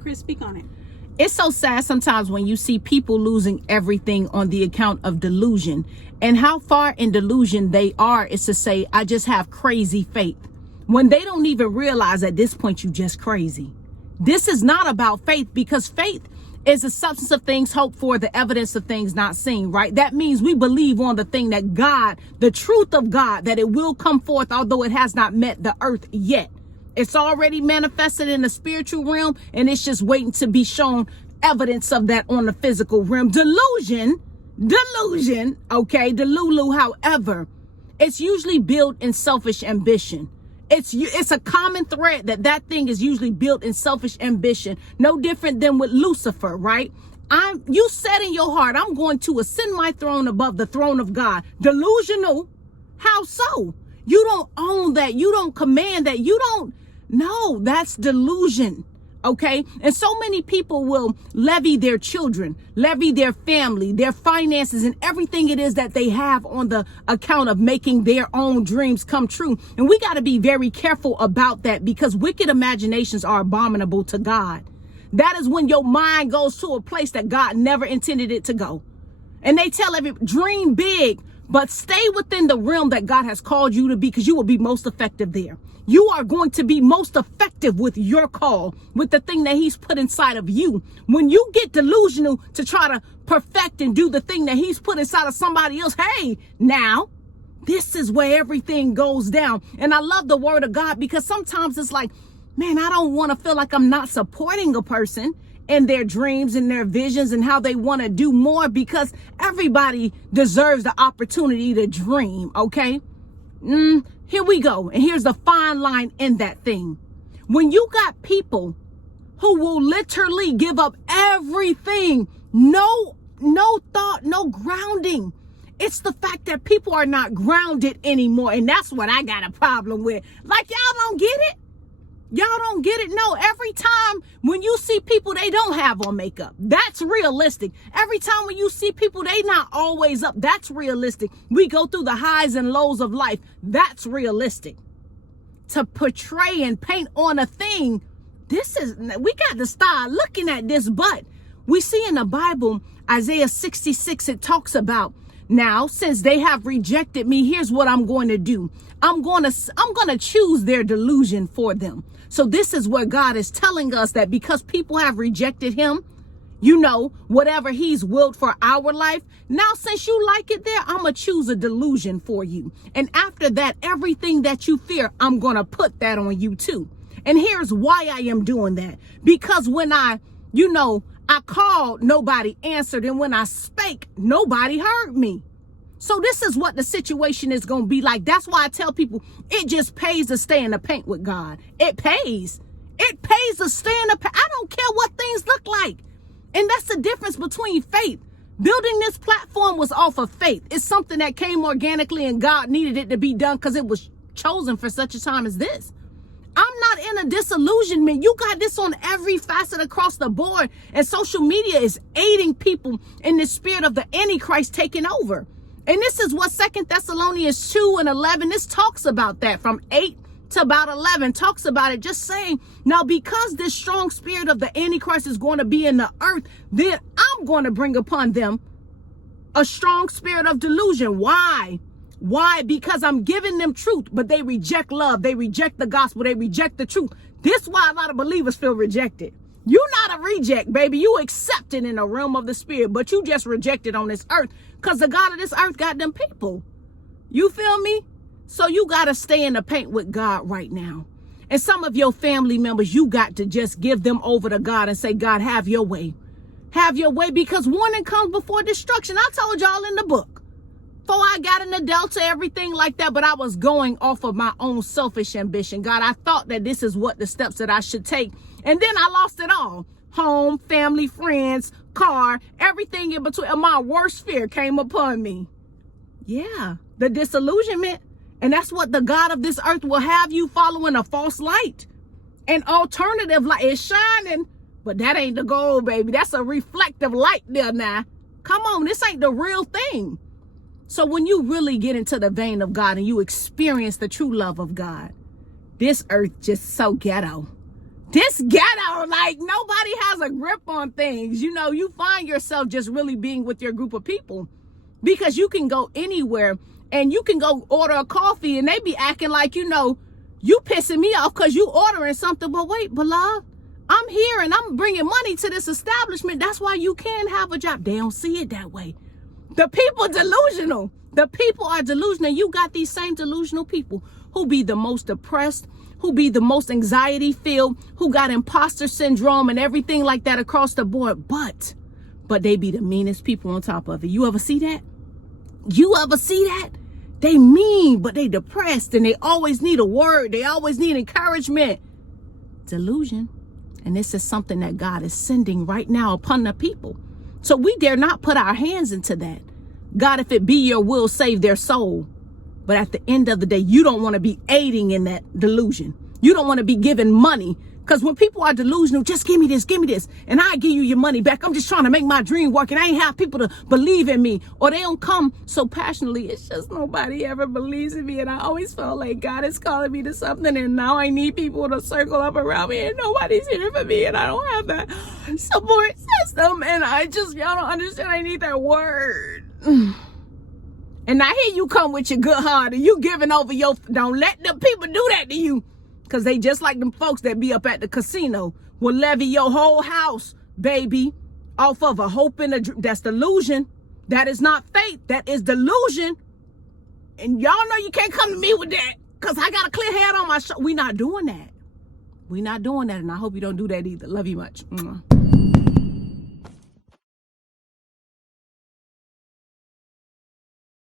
Chris, speak on it. It's so sad sometimes when you see people losing everything on the account of delusion. And how far in delusion they are is to say, I just have crazy faith. When they don't even realize at this point, you just crazy. This is not about faith, because faith is the substance of things hoped for, the evidence of things not seen, right? That means we believe on the thing that God, the truth of God, that it will come forth, although it has not met the earth yet. It's already manifested in the spiritual realm, and it's just waiting to be shown evidence of that on the physical realm. Delusion, okay, delulu, however, it's usually built in selfish ambition. It's a common thread that thing is usually built in selfish ambition. No different than with Lucifer, right? You said in your heart, I'm going to ascend my throne above the throne of God. Delusional. How so? You don't own that. You don't command that. You don't. No, that's delusion. Okay. And so many people will levy their children, levy their family, their finances, and everything it is that they have on the account of making their own dreams come true. And we got to be very careful about that, because wicked imaginations are abominable to God. That is when your mind goes to a place that God never intended it to go. And they tell dream big, but stay within the realm that God has called you to be, because you will be most effective there. You are going to be most effective with your call, with the thing that he's put inside of you. When you get delusional to try to perfect and do the thing that he's put inside of somebody else, hey, now, this is where everything goes down. And I love the word of God, because sometimes it's like, man, I don't want to feel like I'm not supporting a person in their dreams and their visions and how they want to do more, because everybody deserves the opportunity to dream, okay? Here we go. And here's the fine line in that thing. When you got people who will literally give up everything, no thought, no grounding. It's the fact that people are not grounded anymore. And that's what I got a problem with. Like, y'all don't get it? Y'all don't get it? No, every time when you see people, they don't have on makeup. That's realistic. Every time when you see people, they not always up. That's realistic. We go through the highs and lows of life. That's realistic. To portray and paint on a thing, we got to start looking at this. But we see in the Bible, Isaiah 66, it talks about, now, since they have rejected me, here's what I'm going to do. I'm going to choose their delusion for them. So this is where God is telling us that because people have rejected him, you know, whatever he's willed for our life. Now, since you like it there, I'm going to choose a delusion for you. And after that, everything that you fear, I'm going to put that on you too. And here's why I am doing that. Because when I called, nobody answered. And when I spake, nobody heard me. So this is what the situation is going to be like. That's why I tell people it just pays to stay in the paint with God. It pays. It pays to stay in the paint. I don't care what things look like. And that's the difference between faith. Building this platform was off of faith. It's something that came organically, and God needed it to be done because it was chosen for such a time as this. I'm not in a disillusionment. You got this on every facet across the board. And social media is aiding people in the spirit of the Antichrist taking over. And this is what 2 Thessalonians 2:11, this talks about that, from 8 to about 11, talks about it, just saying, now because this strong spirit of the Antichrist is going to be in the earth, then I'm going to bring upon them a strong spirit of delusion. Why? Why? Because I'm giving them truth, but they reject love. They reject the gospel. They reject the truth. This is why a lot of believers feel rejected. You're not a reject, baby. You accepted in the realm of the spirit, but you just rejected on this earth because the God of this earth got them people. You feel me? So you got to stay in the paint with God right now. And some of your family members, you got to just give them over to God and say, God, have your way. Have your way, because warning comes before destruction. I told y'all in the book. Before I got in the Delta, everything like that, but I was going off of my own selfish ambition. God, I thought that this is what the steps that I should take. And then I lost it all. Home, family, friends, car, everything in between. And my worst fear came upon me. Yeah, the disillusionment. And that's what the God of this earth will have you following, a false light. An alternative light is shining, but that ain't the goal, baby. That's a reflective light there now. Come on, this ain't the real thing. So when you really get into the vein of God and you experience the true love of God, this earth just so ghetto. This ghetto, like nobody has a grip on things. You know, you find yourself just really being with your group of people because you can go anywhere and you can go order a coffee and they be acting like, you know, you pissing me off because you ordering something. But wait, beloved, I'm here and I'm bringing money to this establishment. That's why you can have a job. They don't see it that way. The people are delusional. The people are delusional. You got these same delusional people who be the most depressed, who be the most anxiety filled, who got imposter syndrome and everything like that across the board. But they be the meanest people on top of it. You ever see that? You ever see that? They mean, but they depressed and they always need a word. They always need encouragement. Delusion. And this is something that God is sending right now upon the people. So we dare not put our hands into that. God, if it be your will, save their soul. But at the end of the day, you don't want to be aiding in that delusion. You don't want to be giving money. Because when people are delusional, just give me this, and I give you your money back. I'm just trying to make my dream work, and I ain't have people to believe in me. Or they don't come so passionately. It's just nobody ever believes in me. And I always felt like God is calling me to something, and now I need people to circle up around me, and nobody's here for me, and I don't have that support system. And y'all don't understand. I need that word. And now here you come with your good heart, and you giving over your, don't let them people do that to you. Because they just like them folks that be up at the casino will levy your whole house, baby, off of a hope and that's delusion. That is not faith. That is delusion. And y'all know you can't come to me with that because I got a clear head on my shoulder. We not doing that. We not doing that. And I hope you don't do that either. Love you much.